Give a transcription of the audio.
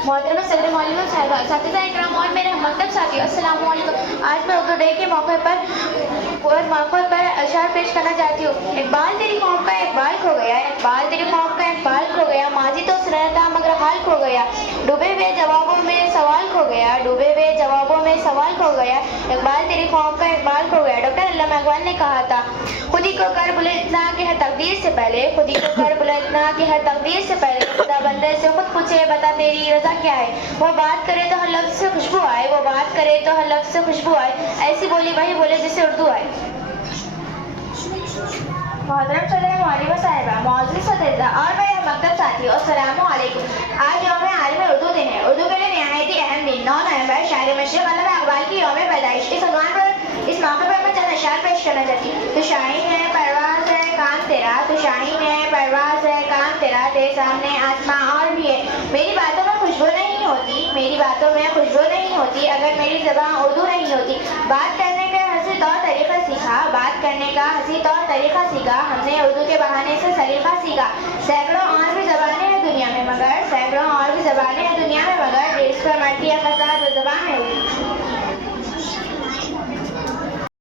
मोहतरमा सदर मौलवी साहिबा, साथीज़ा इकराम और मेरे मकतब साथियों, अस्सलाम वालेकुम। आज मैं उर्दू डे के मौके पर अशआर पेश करना चाहती हूँ। इकबाल तेरी कौम का इकबाल खो गया, इकबाल तेरी कौम का इकबाल खो गया, माजी तो सुना था मगर हाल खो गया, डूबे हुए जवाबों में सवाल खो गया, डूबे हुए जवाबों में सवाल खो गया, इकबाल तेरी कौम का इकबाल खो गया। डॉक्टर अल्लामा इकबाल ने कहा था, खुद ही को कर बुले इतना कि है तकदीर से पहले, खुद ही को कर बुले इतना कि है तकदीर से पहले, खुदा बंदे से खुद पूछे बता तेरी रजा क्या है, वो बात करे तो हर लफ्ज़ से खुशबू आए, वो बात करे तो हर लफ्ज़ से खुशबू आए, ऐसी बोली वही बोले जिससे उर्दू आए। मोहतरम सदर मौलवी साहिबा, मौजूद सदर और मेरे मकतब साथियों, अस्सलामु अलैकुम। आज यौम आलिम उर्दू दिन है। उर्दू के लिए निहायत ही अहम दिन 9 नवंबर शायर मशरिक़ अल्लामा इकबाल की यौम पैदाइश। इस मौके पर मैं चंद अशआर पेश करना चाहती हूँ। तो शाहीन है परवाज़ है काम तेरा, तो शाहीन है परवाज़ है काम तेरा, तेरे सामने आसमां और भी है, मेरी बातों में खुशबू नहीं होती, मेरी बातों में खुशबू नहीं होती अगर मेरी ज़बान उर्दू नहीं होती। बात करने का हंसी तौर तरीक़ा सीखा, बात करने का हंसी तौर तरीक़ा सीखा, हमने उर्दू के बहाने से सलीक़ा सीखा। सैकड़ों और भी ज़बानें हैं दुनिया में मगर, सैकड़ों और भी ज़बानें हैं दुनिया में मगर, जिस पर मरती है